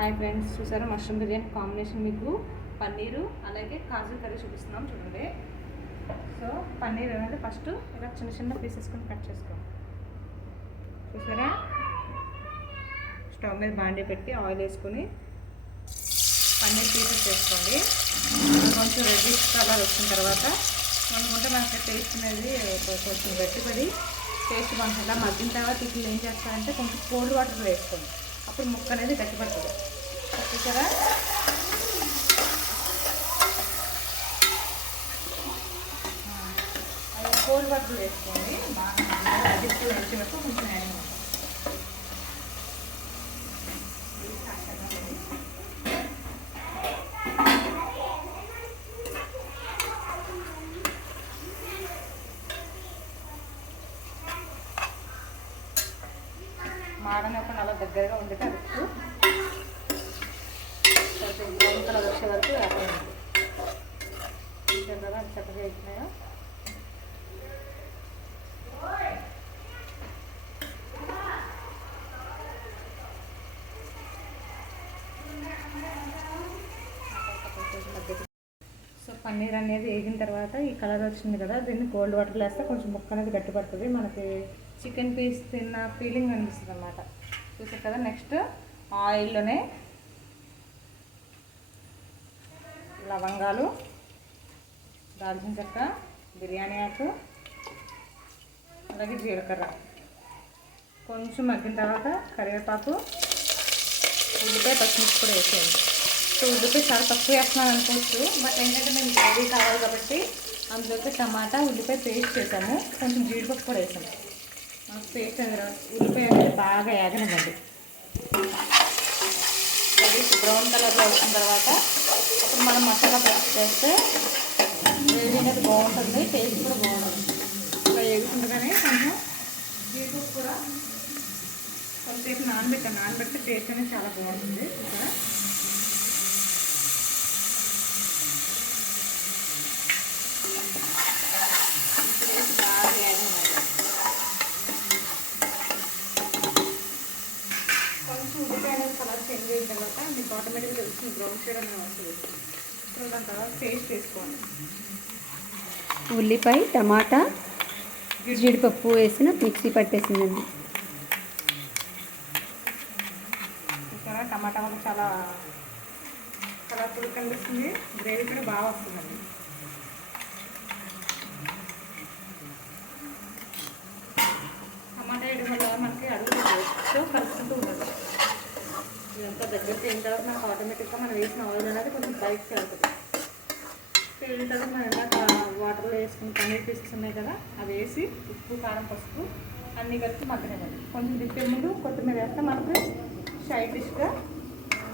Hi friends, చూసారా mushroom biryani combination మీకు పన్నీరు అలాగే కాజు కర్రీ చూపిస్తున్నాం చూడండి. సో పన్నీర్ అనేది ఫస్ట్ ఇలా చిన్న చిన్న పీసెస్కొని కట్ చేసుకోండి. చూసారా, స్టవ్ మీద బాండీ పెట్టి ఆయిల్ వేసుకొని పన్నీర్ పీసెస్ వేసుకోండి. కొంచెం రెడ్డిష్ కలర్ వచ్చిన తర్వాత వండుకుంటే మనకి టేస్ట్ అనేది కొంచెం గట్టిపడి టేస్ట్ బాగుంటుంది. మగ్గిన తర్వాత ఇప్పుడు ఏం చేస్తారంటే కొంచెం కోల్డ్ వాటర్ వేసుకోండి, అప్పుడు ముక్క అనేది గట్టిపడుతుంది. చూసారా, అది కోల్డ్ వాటర్ వేసుకోండి. బాగా అడ్జస్ట్ వచ్చే వరకు కొంచెం యాడ్ మాడనప్పుడు అలా దగ్గరగా ఉండేది అడుగు బ్రౌన్ కలర్ వచ్చే వరకు వేపండి. చూసారు కదా చక్కగా వేసినాయో. సో పన్నీర్ అనేది వేగిన తర్వాత ఈ కలర్ వచ్చింది కదా, దీన్ని కోల్డ్ వాటర్లో వేస్తే కొంచెం ముక్క అనేది గట్టిపడుతుంది, మనకి చికెన్ పీస్ తిన్న ఫీలింగ్ అనిపిస్తుంది అన్నమాట. చూసారు కదా, నెక్స్ట్ ఆయిల్లోనే లవంగాలు, దాల్చిన చెక్క, బిర్యానీ ఆకు, అలాగే జీలకర్ర కొంచెం మగ్గిన తర్వాత కరివేపాకు, ఉల్లిపాయ, పచ్చిమిర్చి కూడా వేసేయండి. సో ఉల్లిపాయ చాలా తక్కువ వేస్తున్నాను అనుకోవచ్చు, బట్ ఏంటంటే మేము గ్రేవీ కావాలి కాబట్టి అందులోకి టమాటా ఉల్లిపాయ పేస్ట్ చేసాము, కొంచెం జీడిపప్పు కూడా వేసాము. పేస్ట్ అనేది ఉల్లిపాయ అనేది బాగా యాగనివ్వండి. బ్రౌన్ కలర్లో వచ్చిన తర్వాత అప్పుడు మనం మసాలా పేస్ట్ చేస్తే గ్రేవీ అనేది బాగుంటుంది, టేస్ట్ కూడా బాగుంటుంది. ఇలా వేగుతుండగానే కొంచెం జీడిపప్పు కూడా కొంచెంసేపు నానబెడితే టేస్ట్ అనేది చాలా బాగుంటుంది. ఇక్కడ బాగా యాగనివ్వండి. కొంచెం ఉల్లిపాయ అనేది కలర్ చేంజ్ అయిన తర్వాత మీకు ఆటోమేటిక్గా తెలుస్తుంది బ్రౌన్ షేడ్ అనేది వస్తుంది. ఇప్పుడు దాని తర్వాత పేస్ట్ వేసుకోండి. ఉల్లిపాయ, టమాటా, జీడిపప్పు వేసిన మిక్సీ పట్టేసిందండి. ఇక్కడ టమాటా వల్ల చాలా కలర్ఫుల్ కనిపిస్తుంది, గ్రేవీ కూడా బాగా వస్తుందండి. టమాటా వేయడం వల్ల మనకి అడుగుతో కలుపుకుంటూ ఉంటుంది. ఇదంతా దగ్గరికి అయిన తర్వాత మనకు ఆటోమేటిక్గా మనం వేసిన ఆయిల్ అనేది కొంచెం బయటకి వెళ్తుంది. వెళ్ళిన తర్వాత మనం ఇందాక వాటర్లో వేసుకుని పన్నీర్ పీసెస్ ఉన్నాయి కదా, అవి వేసి ఉప్పు, కారం, పసుపు అన్నీ కలిపి మగ్గనివ్వండి. కొంచెం తిప్పే ముందు కొత్తిమీర వేస్తే మనకి సైడ్ డిష్గా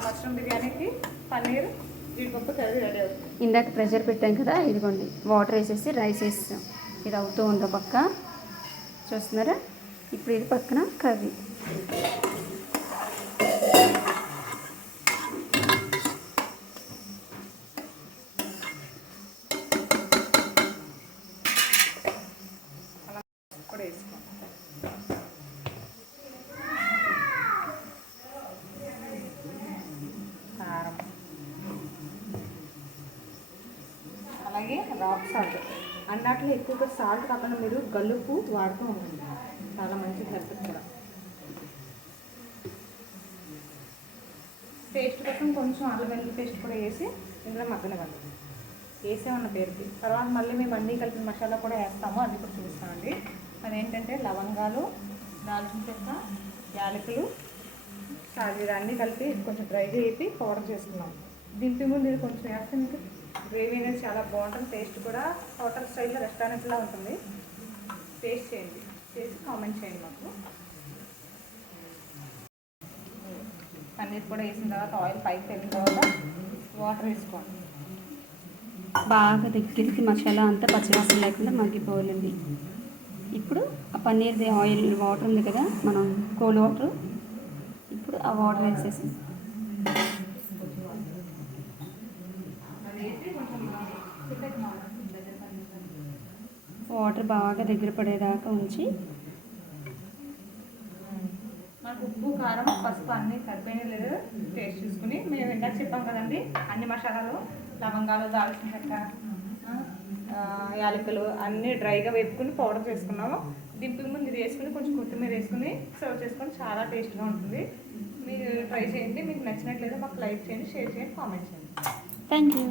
మష్రూమ్ బిర్యానీకి పన్నీర్ జీడిపప్పు కర్రీ రెడీ అవుతుంది. ఇందాక ప్రెషర్ పెట్టాం కదా, ఇదిగోండి వాటర్ వేసేసి రైస్ వేసాం. ఇది అవుతూ ఉందో పక్క చూస్తున్నారా. ఇప్పుడు ఇది పక్కన కర్రీ. కూడా వేసుకోండి. కారం అలాగే రాక్ సాల్ట్. అన్నట్లు ఎక్కువగా సాల్ట్ కాకుండా మీరు గల్లుపు వాడుతూ ఉంటుంది, చాలా మంచిది హెల్త్ కూడా. పేస్ట్ కోసం కొంచెం అల్లం వెల్లుల్లి పేస్ట్ కూడా వేసి ఇందులో మగ్గనివ్వండి, వేసామన్న పేరుకి. తర్వాత మళ్ళీ మేము అన్నీ కలిపిన మసాలా కూడా వేస్తాము, అది కూడా చూపిస్తామండి. అదేంటంటే లవంగాలు, దాల్చిన చెక్క, యాలకులు, సాజీరా అన్నీ కలిపి కొంచెం డ్రైగా వేసి పౌడర్ చేసుకున్నాం. దింపి ముందు ఇది కొంచెం వేస్తే మీకు గ్రేవీ అనేది చాలా బాగుంటుంది, టేస్ట్ కూడా హోటల్ స్టైల్లో రెస్టారెంట్లో ఉంటుంది. టేస్ట్ చేయండి, చేసి కామెంట్ చేయండి మాకు. పన్నీర్ కూడా వేసిన తర్వాత ఆయిల్ పైకి వెళ్ళిన తర్వాత వాటర్ వేసుకోండి. బాగా దగ్గరికి మసాలా అంతా పచ్చివాసన లేకుండా మగ్గిపోవాలండి. ఇప్పుడు ఆ పన్నీర్ది ఆయిల్ వాటర్ ఉంది కదా, మనం కోల్డ్ వాటర్, ఇప్పుడు ఆ వాటర్ వేసేసి వాటర్ బాగా దగ్గర పడేదాకా ఉంచి మనకు ఉప్పు కారం పసుపు అన్నీ సరిపోయినా లేదు టేస్ట్ టేస్ట్ చూసుకుని మేము ఇందాక చెప్పాం కదండి అన్ని మసాలాలు లవంగాలు దాల్చిన చెక్క యాలకులు అన్నీ డ్రైగా వేపుకుని పౌడర్ చేసుకున్నాము. దింపుల ముందు ఇది వేసుకుని కొంచెం కొత్తిమీర వేసుకుని సర్వ్ చేసుకొని చాలా టేస్ట్గా ఉంటుంది. మీరు ట్రై చేయండి. మీకు నచ్చినట్లయితే మాకు లైక్ చేయండి, షేర్ చేయండి, కామెంట్ చేయండి. Thank you.